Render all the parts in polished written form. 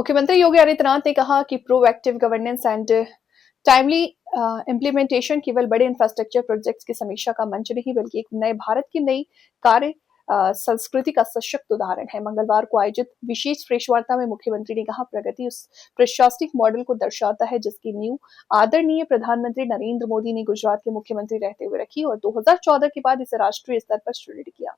मुख्यमंत्री योगी आदित्यनाथ ने कहा कि proactive governance and timely implementation केवल बड़े इंफ्रास्ट्रक्चर प्रोजेक्ट्स की समीक्षा का मंच नहीं बल्कि एक नए भारत की नई कार्य संस्कृति का सशक्त उदाहरण है। मंगलवार को आयोजित विशेष प्रेस वार्ता में मुख्यमंत्री ने कहा, प्रगति उस प्रशासनिक मॉडल को दर्शाता है जिसकी नींव आदरणीय प्रधानमंत्री नरेंद्र मोदी ने गुजरात के मुख्यमंत्री रहते हुए रखी और 2014 के बाद इसे राष्ट्रीय स्तर पर सुदृढ़ किया।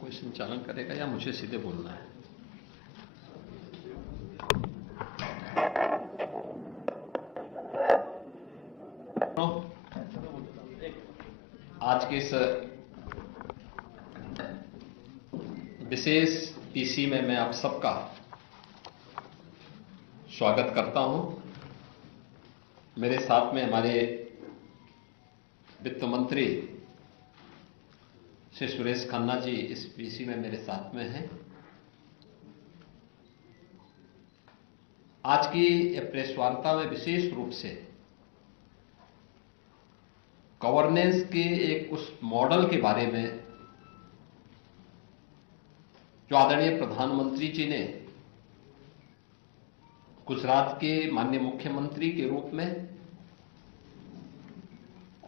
कोई संचालन करेगा या मुझे सीधे बोलना है? आज के इस विशेष पीसी में मैं आप सबका स्वागत करता हूं। मेरे साथ में हमारे वित्त मंत्री श्री सुरेश खन्ना जी इस पीसी में मेरे साथ में हैं। आज की प्रेस वार्ता में विशेष रूप से गवर्नेंस के एक उस मॉडल के बारे में जो आदरणीय प्रधानमंत्री जी ने गुजरात के माननीय मुख्यमंत्री के रूप में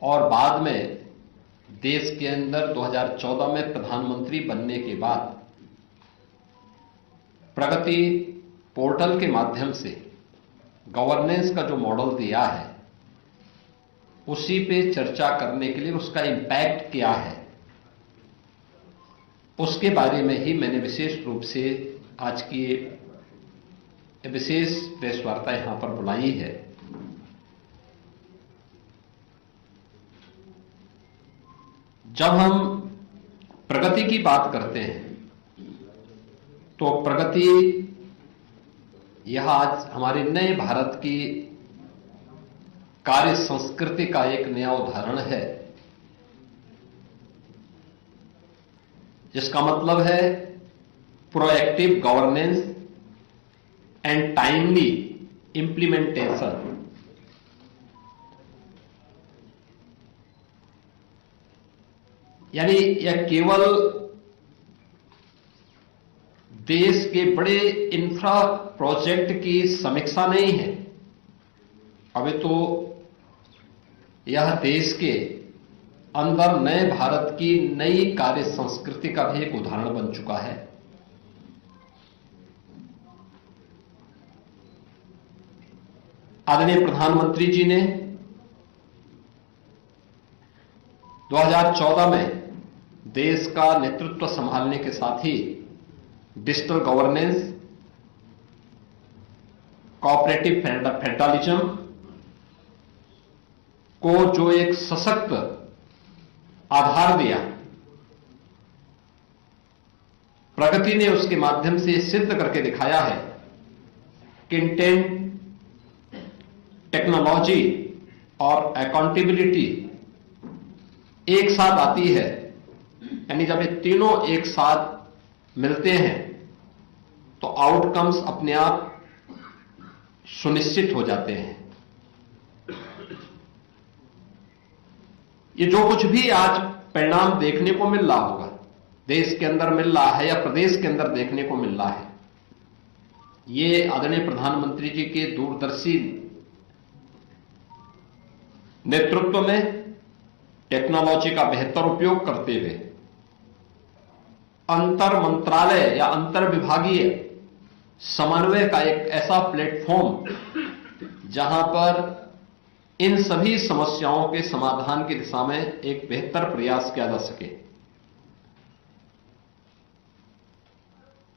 और बाद में देश के अंदर 2014 में प्रधानमंत्री बनने के बाद प्रगति पोर्टल के माध्यम से गवर्नेंस का जो मॉडल दिया है उसी पे चर्चा करने के लिए उसका इम्पैक्ट क्या है उसके बारे में ही मैंने विशेष रूप से आज की विशेष प्रेस वार्ता यहां पर बुलाई है। जब हम प्रगति की बात करते हैं तो प्रगति यह आज हमारे नए भारत की कार्य संस्कृति का एक नया उदाहरण है, जिसका मतलब है proactive governance and timely implementation. यानी यह केवल देश के बड़े इंफ्रा प्रोजेक्ट की समीक्षा नहीं है, अभी तो यह देश के अंदर नए भारत की नई कार्य संस्कृति का भी एक उदाहरण बन चुका है। आदरणीय प्रधानमंत्री जी ने 2014 में देश का नेतृत्व संभालने के साथ ही डिजिटल गवर्नेंस, कोऑपरेटिव फेडरलिज्म को जो एक सशक्त आधार दिया, प्रगति ने उसके माध्यम से सिद्ध करके दिखाया है कि इंटेंट, टेक्नोलॉजी और अकाउंटेबिलिटी एक साथ आती है। यानी जब ये तीनों एक साथ मिलते हैं तो आउटकम्स अपने आप सुनिश्चित हो जाते हैं। ये जो कुछ भी आज परिणाम देखने को मिल रहा होगा, देश के अंदर मिल रहा है या प्रदेश के अंदर देखने को मिल रहा है, ये आदरणीय प्रधानमंत्री जी के दूरदर्शी नेतृत्व में टेक्नोलॉजी का बेहतर उपयोग करते हुए अंतर मंत्रालय या अंतर विभागीय समन्वय का एक ऐसा प्लेटफॉर्म जहां पर इन सभी समस्याओं के समाधान की दिशा में एक बेहतर प्रयास किया जा सके।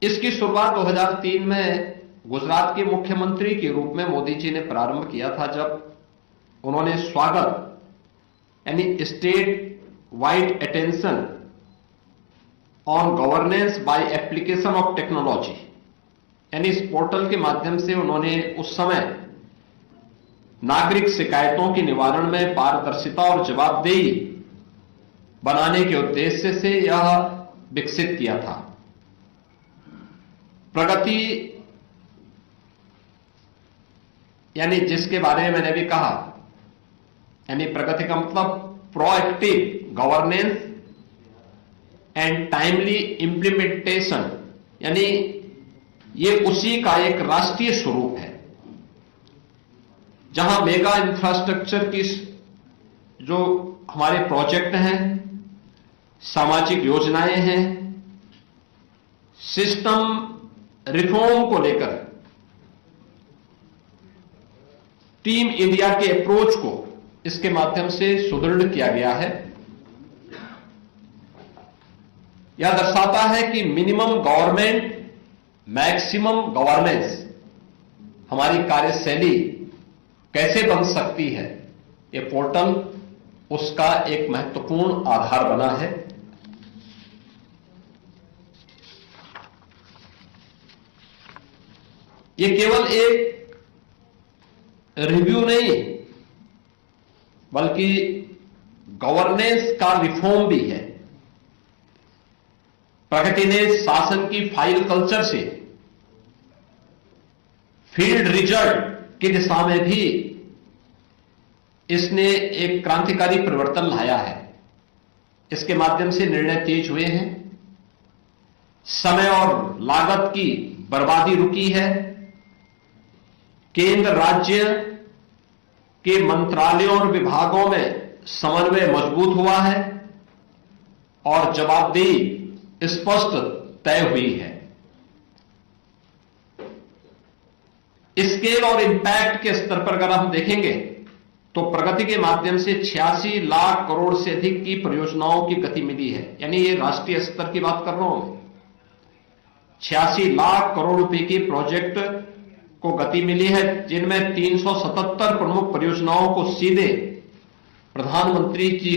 इसकी शुरुआत 2003 में गुजरात के मुख्यमंत्री के रूप में मोदी जी ने प्रारंभ किया था, जब उन्होंने स्वागत यानी state wide attention on governance by application of technology, यानी इस पोर्टल के माध्यम से उन्होंने उस समय नागरिक शिकायतों के निवारण में पारदर्शिता और जवाबदेही बनाने के उद्देश्य से यह विकसित किया था। प्रगति यानी जिसके बारे में मैंने भी कहा, यानी प्रगति का मतलब proactive governance and timely implementation, यानी ये उसी का एक राष्ट्रीय स्वरूप है जहां मेगा इंफ्रास्ट्रक्चर की जो हमारे प्रोजेक्ट हैं, सामाजिक योजनाएं हैं, सिस्टम रिफॉर्म को लेकर टीम इंडिया के अप्रोच को इसके माध्यम से सुदृढ़ किया गया है। यह दर्शाता है कि मिनिमम गवर्नमेंट मैक्सिमम गवर्नेंस हमारी कार्यशैली कैसे बन सकती है। ये पोर्टल उसका एक महत्वपूर्ण आधार बना है। ये केवल एक रिव्यू नहीं बल्कि गवर्नेंस का रिफॉर्म भी है। प्रगति ने शासन की फाइल कल्चर से फील्ड रिजल्ट की दिशा में भी इसने एक क्रांतिकारी परिवर्तन लाया है। इसके माध्यम से निर्णय तेज हुए हैं, समय और लागत की बर्बादी रुकी है, केंद्र राज्य के मंत्रालयों और विभागों में समन्वय मजबूत हुआ है और जवाबदेही स्पष्ट तय हुई है। स्केल और इंपैक्ट के स्तर पर अगर हम देखेंगे तो प्रगति के माध्यम से 86 लाख करोड़ से अधिक की परियोजनाओं की गति मिली है। यानी ये राष्ट्रीय स्तर की बात कर रहा हूं मैं। 86 लाख करोड़ रुपए की प्रोजेक्ट को गति मिली है, जिनमें 377 प्रमुख परियोजनाओं को सीधे प्रधानमंत्री जी